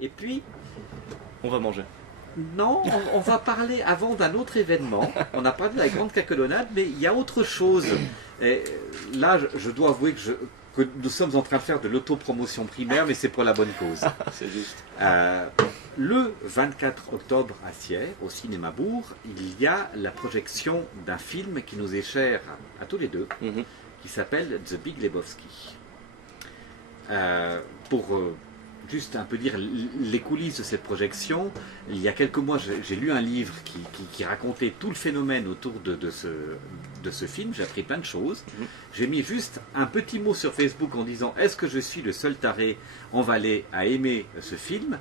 Et puis, On va manger. non, on va parler avant d'un autre événement. On a parlé de la grande cacolonnade, mais il y a autre chose. Et là, je dois avouer que nous sommes en train de faire de l'autopromotion primaire, mais c'est pour la bonne cause. C'est juste. Le 24 octobre à Sierre, au Cinéma Bourg, il y a la projection d'un film qui nous est cher à tous les deux, Mhm. qui s'appelle The Big Lebowski. Pour juste un peu dire les coulisses de cette projection, il y a quelques mois, j'ai lu un livre qui racontait tout le phénomène autour de ce film. J'ai appris plein de choses. Mhm. J'ai mis juste un petit mot sur Facebook en disant: est-ce que je suis le seul taré en Valais à aimer ce film?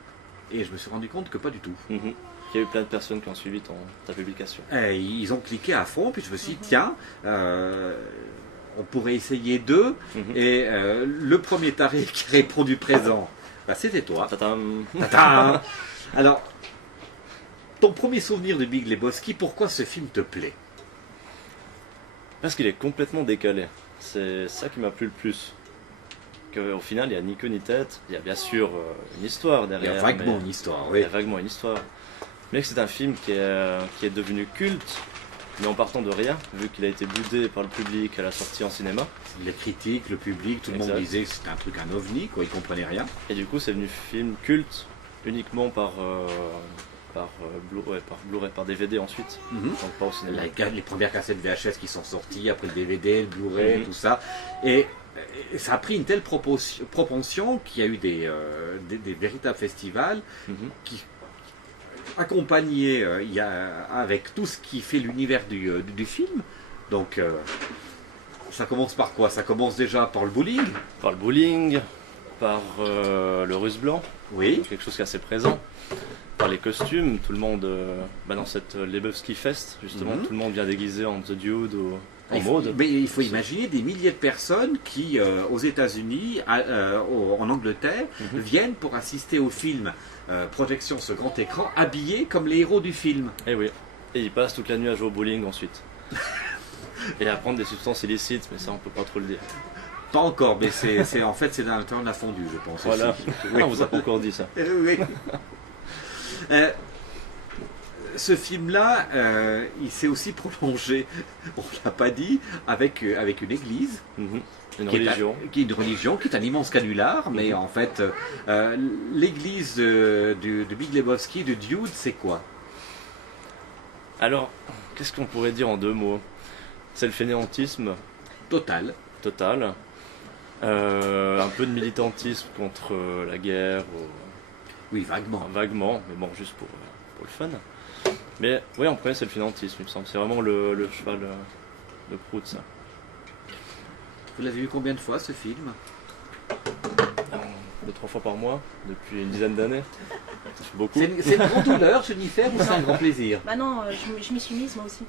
Et je me suis rendu compte que pas du tout. Mhm. Il y a eu plein de personnes qui ont suivi ta publication. Et ils ont cliqué à fond, puis je me suis dit, tiens, on pourrait essayer d'eux. Mhm. Et le premier taré qui a répondu présent, bah, c'était toi. Tadam. Tadam. Alors, ton premier souvenir de Big Lebowski, pourquoi ce film te plaît? Parce qu'il est complètement décalé. C'est ça qui m'a plu le plus. Qu'au final, il n'y a ni queue ni tête. Il y a bien sûr une histoire Il y derrière. a vaguement mais- une histoire, Il oui. y a vaguement une histoire. Mais que c'est un film qui est devenu culte, mais en partant de rien, vu qu'il a été boudé par le public à la sortie en cinéma. Les critiques, le public, tout le monde Exact. disait que c'était un truc, un ovni, quoi, ils comprenaient rien. Et du coup, c'est devenu film culte uniquement par Blu-ray, par DVD ensuite. Mhm. Donc pas au cinéma. Les premières cassettes VHS qui sont sorties, après le DVD, le Blu-ray, Mhm. tout ça. Et ça a pris une telle propension qu'il y a eu des véritables festivals Mhm. qui accompagnaient avec tout ce qui fait l'univers du film. Donc ça commence par quoi? Ça commence déjà par le bowling. Par le bowling, par le russe blanc, Oui. quelque chose qui est assez présent. Par les costumes, tout le monde, dans cette Lebowski Fest, justement, Mhm. tout le monde vient déguisé en The Dude ou en Il faut, mode. mais il faut imaginer des milliers de personnes qui, aux États-Unis, en Angleterre, Mhm. viennent pour assister au film projection sur grand écran, habillés comme les héros du film. Et oui. Et ils passent toute la nuit à jouer au bowling ensuite. Et à prendre des substances illicites, mais ça on peut pas trop le dire. Pas encore, mais en fait c'est dans l'intérieur de la fondue, je pense. Voilà. Aussi. Ah, on vous a pas encore dit ça. Oui. Ce film-là, il s'est aussi prolongé, on ne l'a pas dit, avec une église. Mhm. Une Qui est une religion, qui est un immense canular, mais en fait, l'église de Big Lebowski, de Dude, c'est quoi? Alors, qu'est-ce qu'on pourrait dire en deux mots? C'est le fainéantisme Total. total. Un peu de militantisme contre la guerre, Oui, vaguement. vaguement, mais bon, juste pour le fun. Mais oui, en premier, c'est le fainéantisme, il me semble. C'est vraiment le cheval de proue de ça. Vous l'avez vu combien de fois, ce film? 2-3 fois par mois, depuis une dizaine d'années. Ça fait beaucoup. C'est une grande douleur, Jennifer, ou c'est un grand plaisir? Bah non, je m'y suis mise moi aussi.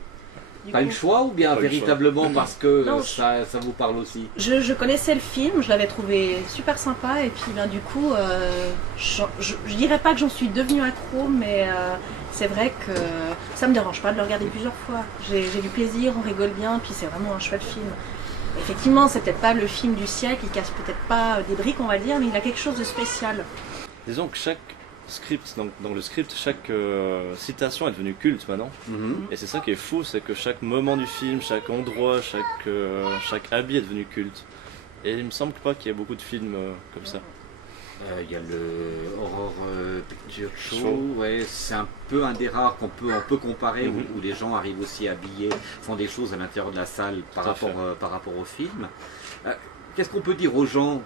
Du Pas coup, le choix ou bien Pas le véritablement parce que Non, ça vous parle aussi? je connaissais le film, je l'avais trouvé super sympa et puis ben, du coup, je dirais pas que j'en suis devenue accro, mais c'est vrai que ça me dérange pas de le regarder plusieurs fois. J'ai du plaisir, on rigole bien, puis c'est vraiment un chouette film. Effectivement, c'est peut-être pas le film du siècle, il casse peut-être pas des briques, on va dire, mais il a quelque chose de spécial. Disons que chaque script, dans le script, chaque citation est devenue culte maintenant. Mhm. Et c'est ça qui est fou, c'est que chaque moment du film, chaque endroit, chaque habit est devenu culte. Et il me semble pas qu'il y ait beaucoup de films comme ça. Il y a le Horror Picture Show, Show. ouais, c'est un peu un des rares on peut comparer, Mhm. où les gens arrivent aussi habillés, font des choses à l'intérieur de la salle par Tout à fait. rapport au film. Qu'est-ce qu'on peut dire aux gens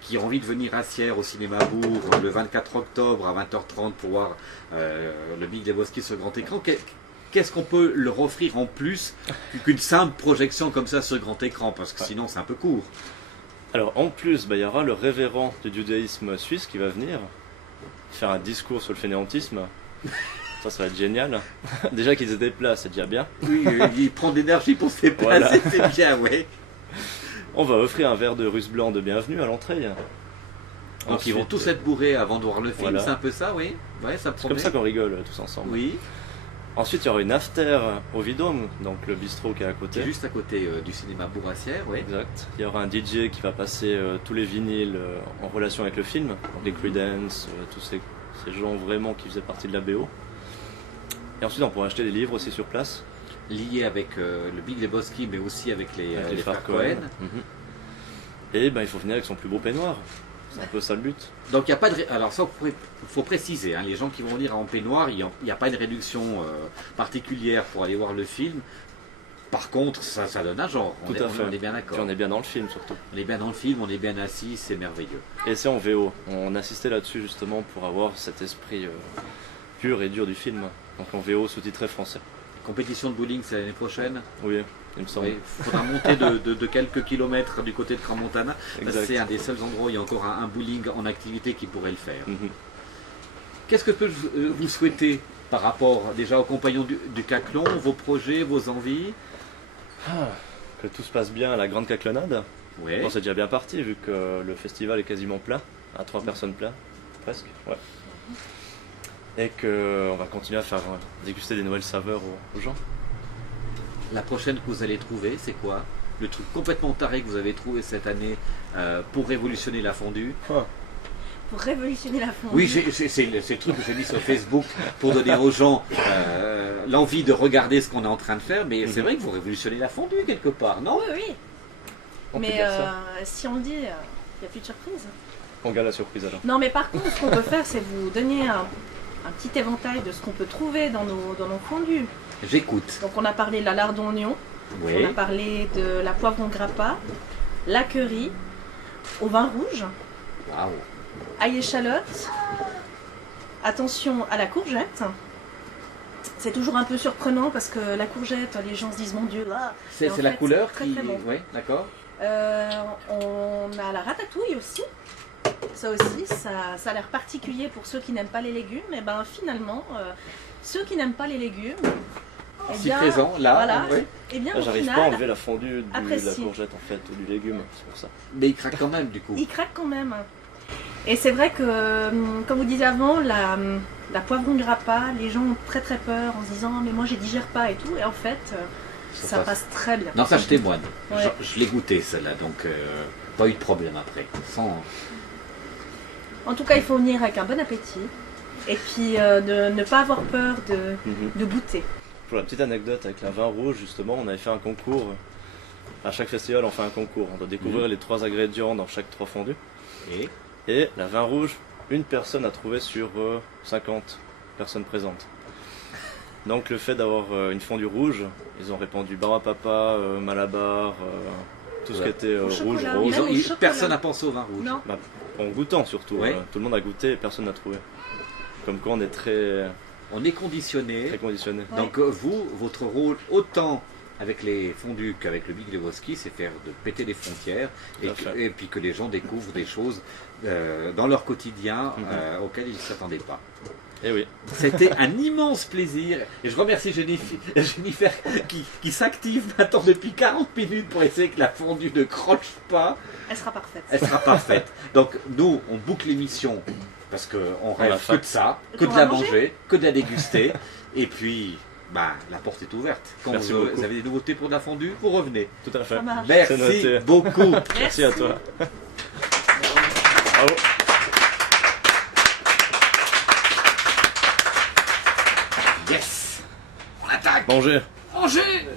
qui ont envie de venir à Sierre au Cinéma Bourg le 24 octobre à 20h30 pour voir le Big Lebowski sur grand écran? Qu'est-ce qu'on peut leur offrir en plus qu'une simple projection comme ça sur grand écran? Parce que sinon c'est un peu court. Alors en plus, il y aura le révérend du judaïsme suisse qui va venir faire un discours sur le fainéantisme. Ça va être génial. Déjà qu'il se déplace, c'est déjà bien. Oui, il prend de l'énergie pour se déplacer, Voilà. c'est bien, ouais. On va offrir un verre de russe blanc de bienvenue à l'entrée. Donc ils vont Ensuite, tous être bourrés avant de voir le film, voilà. c'est un peu ça, oui. Ouais, ça C'est comme ça qu'on rigole tous ensemble. Oui. Ensuite, il y aura une after au Vidome, donc le bistrot qui est à Qui côté. est juste à côté du cinéma Bourrassière, oui. Exact. Il y aura un DJ qui va passer tous les vinyles en relation avec le film, donc les Creedence, tous ces gens vraiment qui faisaient partie de la BO. Et ensuite, on pourra acheter des livres aussi sur place. Lié avec le Big Lebowski, mais aussi avec les, Avec les frères Cohen. Mhm. Et ben, il faut venir avec son plus beau peignoir. C'est un peu ça le but. Donc il n'y a pas de... Alors ça, il faut préciser, hein, les gens qui vont venir en peignoir, il n'y a pas une réduction particulière pour aller voir le film. Par contre, ça donne un genre, Tout à fait. on est bien Puis d'accord. on est bien dans le film surtout. On est bien dans le film, on est bien assis, c'est merveilleux. Et c'est en VO. On insistait là-dessus justement pour avoir cet esprit pur et dur du film. Donc en VO sous-titré français. Compétition de bowling, c'est l'année prochaine. Oui, il me semble. Il faudra monter de quelques kilomètres du côté de Crans-Montana. Exact. C'est un des seuls endroits où il y a encore un bowling en activité qui pourrait le faire. Mhm. Qu'est-ce que peut vous souhaiter par rapport déjà aux compagnons du Caclon, vos projets, vos envies? Que tout se passe bien à la grande caclonade. Ouais. Bon, c'est déjà bien parti vu que le festival est quasiment plein, à 3 personnes plein, presque. Ouais. Et qu'on va continuer à faire déguster des nouvelles saveurs aux gens. La prochaine que vous allez trouver, c'est quoi? Le truc complètement taré que vous avez trouvé cette année pour révolutionner la fondue? Pour révolutionner la fondue. Oui, c'est le truc que j'ai mis sur Facebook pour donner aux gens l'envie de regarder ce qu'on est en train de faire. Mais c'est vrai que vous révolutionnez la fondue quelque part, non? Oui, oui. On peut Mais dire ça. si on le dit, il n'y a plus de surprise. On garde la surprise alors. Non, mais par contre, ce qu'on peut faire, c'est vous donner un petit éventail de ce qu'on peut trouver dans nos fondues. J'écoute. Donc, on a parlé de la lardon oignon, Oui. on a parlé de la poivron grappa, la curry, au vin rouge, Waouh. ail échalote. Attention à la courgette. C'est toujours un peu surprenant parce que la courgette, les gens se disent mon Dieu, là. C'est Et en la fait, couleur c'est très, qui. très bon. Oui, d'accord. On a la ratatouille aussi. Ça aussi, ça a l'air particulier pour ceux qui n'aiment pas les légumes. Et ben finalement, ceux qui n'aiment pas les légumes, eh Si bien, présent, là, voilà, oui. eh bien Là, au j'arrive pas à final, enlever la fondue de la apprécie. courgette en fait, ou du légume, c'est pour ça. Mais il craque quand même du coup. il craque quand même. Et c'est vrai que, comme vous disiez avant, la poivron grappa, les gens ont très très peur en se disant mais moi je digère pas et tout. Et en fait, ça passe très bien. Non, ça je témoigne. Ouais. Je l'ai goûté celle-là, donc pas eu de problème après. Sans... En tout cas, il faut venir avec un bon appétit. Et puis de ne pas avoir peur de goûter. Pour la petite anecdote avec la vin rouge, justement, on avait fait un concours. À chaque festival, on fait un concours. On doit découvrir les 3 ingrédients dans chaque 3 fondus. Et Et la vin rouge, une personne a trouvé sur 50 personnes présentes. Donc le fait d'avoir une fondue rouge, ils ont répandu bar à papa, malabar, tout ce qui était Au rouge, chocolat. rose. ils ont- Même au chocolat. personne n'a pensé au vin rouge. Non. Bah, en goûtant surtout. Ouais. Tout le monde a goûté et personne n'a trouvé. Comme quoi on est très, On est conditionné. très conditionné. Ouais. Donc vous, votre rôle, autant avec les fondus qu'avec le Big Lebowski, c'est faire de péter les frontières Tout à fait. et puis que les gens découvrent des choses dans leur quotidien auxquelles ils ne s'attendaient pas. Et oui, C'était un immense plaisir et je remercie Jennifer qui s'active maintenant depuis 40 minutes pour essayer que la fondue ne croche pas. Elle sera parfaite. Elle sera parfaite. Donc nous, on boucle l'émission parce qu'on a rêve faim. que de ça, Et que qu'on de la va manger. manger, que de la déguster. Et puis, bah, la porte est ouverte. Quand Merci vous beaucoup. avez des nouveautés pour de la fondue, vous revenez. tout à fait. Ça marche. Merci noté. beaucoup. Merci à toi. Bravo. Yes. On attaque. Manger. Manger.